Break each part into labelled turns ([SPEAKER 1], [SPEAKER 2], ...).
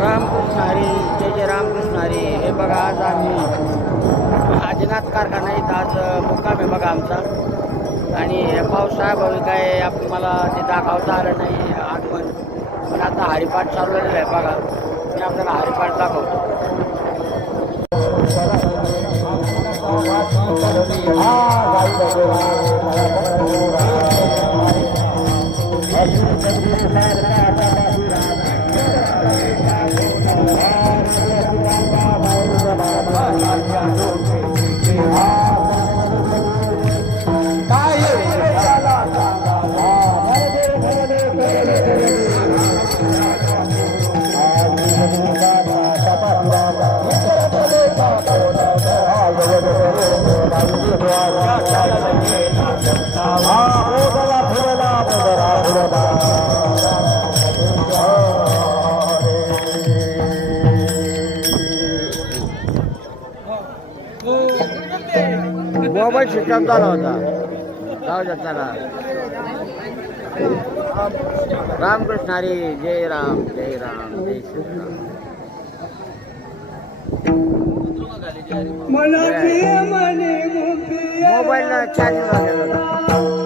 [SPEAKER 1] रामकृष्ण हरी जय जय रामकृष्ण हरी हे बघा आज आम्ही आदिनाथ कारखाना इथं आज मुक्काम आहे बघा आमचा. आणि पावसाळ्याभावी काय आपण मला ते दाखवता आलं नाही आठवण. पण आता हरिपाठ चालू झालेला आहे बघा. मी आपल्याला हरिपाठ दाखवतो. मोबाईल स्विच ऑफ होता. जाऊ द्या रामकृष्ण हरी जय राम जय राम जय श्रीराम.
[SPEAKER 2] मला प्रिय म्हणे
[SPEAKER 1] मोबाईल चार्जिंग लागलेला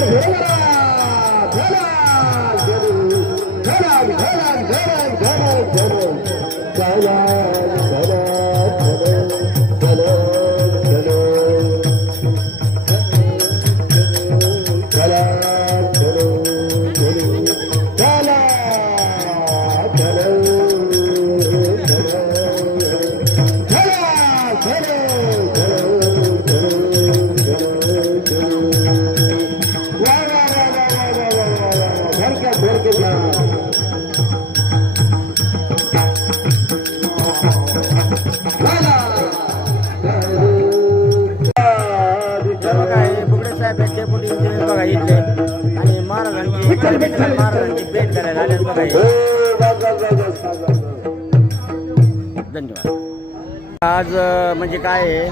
[SPEAKER 1] तर महाराजांची भेट करायला आले बघा धन्यवाद. आज म्हणजे काय आहे?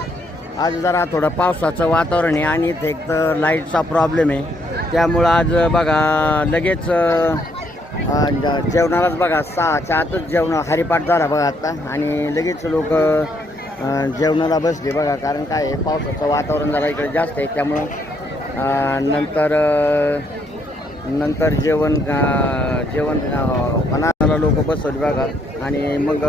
[SPEAKER 1] आज जरा थोडं पावसाचं वातावरण आहे आणि इथे एक तर लाईटचा प्रॉब्लेम आहे. त्यामुळं आज बघा लगेच जेवणालाच बघा सहाच्या आतच जेवण हरिपाठ झाला बघा आता. आणि लगेच लोक जेवणाला बसले बघा कारण काय आहे? पावसाचं वातावरण जरा इकडे जास्त आहे. त्यामुळं नंतर नंतर जेवण जेवण पणाला लोक बसवली बघा. आणि मग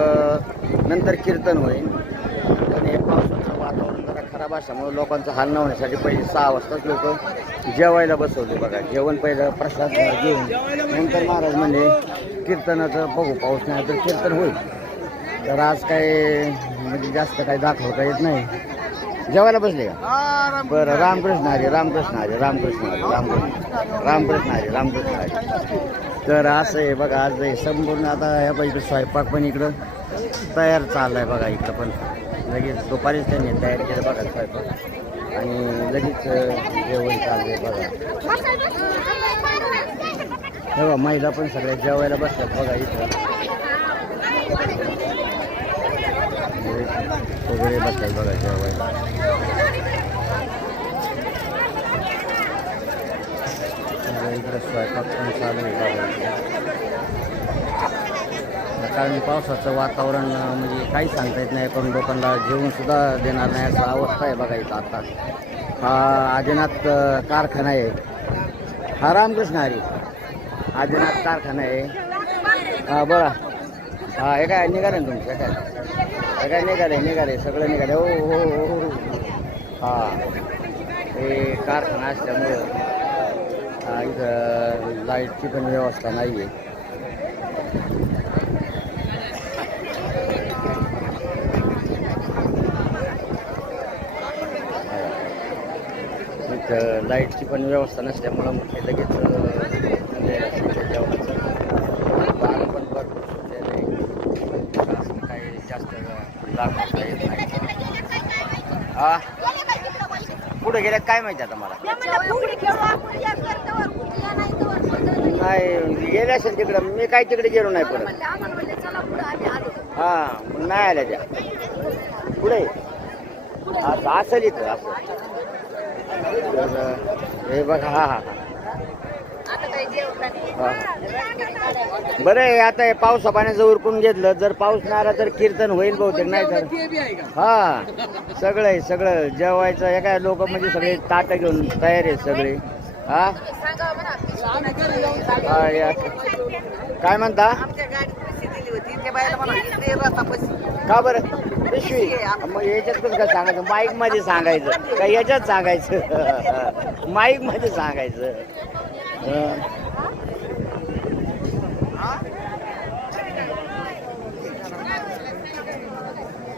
[SPEAKER 1] नंतर कीर्तन होईल आणि हे पावसाचं वातावरण जरा खराब असल्यामुळे लोकांचं हाल न होण्यासाठी पहिले सहा वाजताच लोक जेवायला बसवले बघा. जेवण पहिलं प्रसाद घेऊन. नंतर महाराज म्हणजे कीर्तनाचं बघू पाऊस नाही तर कीर्तन होईल. तर आज काय म्हणजे जास्त काही दाखवता येत नाही. जेवायला बसले का? बरं रामकृष्ण हरी रामकृष्ण हरी रामकृष्ण हरी रामकृष्ण रामकृष्ण हरी रामकृष्ण हरी. तर असं आहे बघा आज हे संपूर्ण आता ह्या पाहिजे स्वयंपाक पण इकडं तयार चाललाय बघा इकडं पण. लगेच दुपारीच त्यांनी तयार केलं बघा स्वयंपाक. आणि लगेच जेवण चाललंय बघा. हे महिला पण सगळ्या जेवायला बसतात बघा इथं. वगैरे बसतात बघा जेवायला. म्हणजे स्वयंपाक पण चालू आहे कारण पावसाचं वातावरण म्हणजे काही सांगता येत नाही पण लोकांना जेवण सुद्धा देणार नाही असा अवस्था आहे बघा इथं आता. हा आदिनाथ कारखाना आहे. हा रामकृष्ण हरी. आदिनाथ कारखाना आहे. हा बरं हा हे काय निघाले ना तुमचं काय? हे काय निघाले निघाले सगळं निघाले. हो हो हो हां हा. हे कारखाना असल्यामुळं इथं लाईटची पण व्यवस्था नाही आहे इथं लाईटची पण व्यवस्था नसल्यामुळं लगेच अं, अंधेऱ्यात शिजलं जेवणाचं दार पण भरपूर सुटलेलं आहे असं काही जास्त येत नाही. हा? पुढे गेल्यात काय माहिती आता मला? नाही गेले असेल तिकडं मी काय तिकडे गेलो नाही परत. हा नाही आल्या त्या. पुढे? असं असेल इथं असं. हे बघा हा हा हा. बरं आहे आता हे पावसा पाण्याचं उरकून घेतलं जर पाऊस नाही आला तर कीर्तन होईल बहुतेक नाही तर. हा सगळं आहे सगळं. जेवायचं हे काय लोक म्हणजे सगळे ताट घेऊन तयार आहेत सगळे. हा? हा. काय म्हणता? का बरं? पिशवी. मग याच्यात कसं काय सांगायचं? माईकमध्ये सांगायचं. का याच्यात सांगायचं? माईकमध्ये सांगायचं.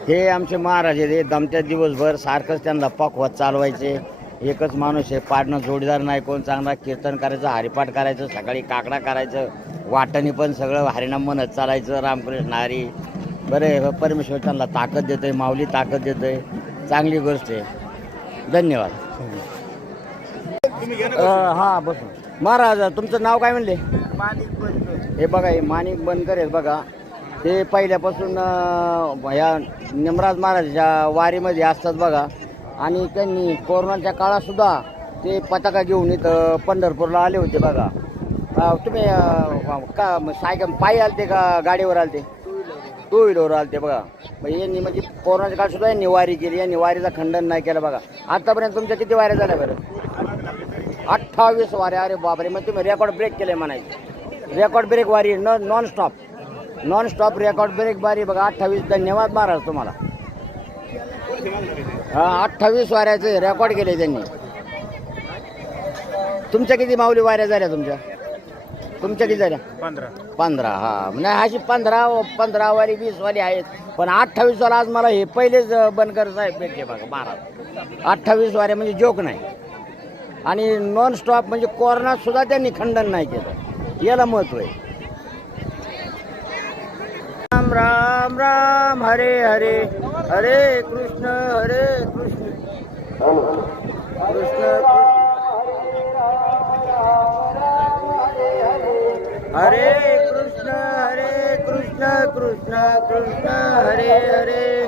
[SPEAKER 1] हे आमचे महाराज आहेत. हे दमत्यात दिवसभर सारखंच त्यांना पकवत चालवायचे. एकच माणूस आहे पाडणं जोडीदार नाही कोण चांगला कीर्तन करायचं हरिपाठ करायचं सकाळी काकडा करायचं वाटणी पण सगळं हरिनाम म्हणत चालायचं रामकृष्ण हरी. बरं हो, परमेश्वर त्यांना ताकद देतोय माऊली ताकद देतोय. चांगली गोष्ट आहे. धन्यवाद. हां बसून महाराज तुमचं नाव काय म्हणले? हे बघा हे माणिक बनकर आहेत बघा. ते पहिल्यापासून अं, या निमराज महाराजाच्या वारीमध्ये असतात बघा. आणि त्यांनी कोरोनाच्या काळात सुद्धा ते पताका घेऊन इथं पंढरपूरला आले होते बघा. अं, तुम्ही अं, का सायकल पायी आलते का गाडीवर आलते? टू व्हीलर आलते बघा. मग यांनी म्हणजे कोरोनाच्या काळात सुद्धा यांनी वारी केली. यांनी वारीचं खंडन नाही केलं बघा. आतापर्यंत तुमच्या किती वाऱ्या झाल्या बरं? अठ्ठावीस वाऱ्या अरे बापरे मग तुम्ही रेकॉर्ड ब्रेक केले म्हणायचे. रेकॉर्ड ब्रेक वारी न non stop non stop record break वारी बघा अठ्ठावीस. धन्यवाद महाराज तुम्हाला. हा अठ्ठावीस वाऱ्याचे रेकॉर्ड केले त्यांनी. तुमच्या किती माऊली वाऱ्या झाल्या तुमच्या? तुमच्या किती झाल्या?
[SPEAKER 3] पंधरा.
[SPEAKER 1] पंधरा हा. म्हणजे अशी पंधरा पंधरा वाली वीस वाली आहेत. पण अठ्ठावीस वाला आज मला हे पहिलेच बनकर साहेब भेटले बघा महाराज. अठ्ठावीस वारे म्हणजे जोक नाही. आणि नॉन स्टॉप म्हणजे कोरोना सुद्धा त्यांनी खंडन नाही केलं. याला महत्त्व आहे. राम राम राम हरे हरे. हरे कृष्ण हरे कृष्ण कृष्ण. हरे कृष्ण हरे कृष्ण कृष्ण कृष्ण हरे हरे.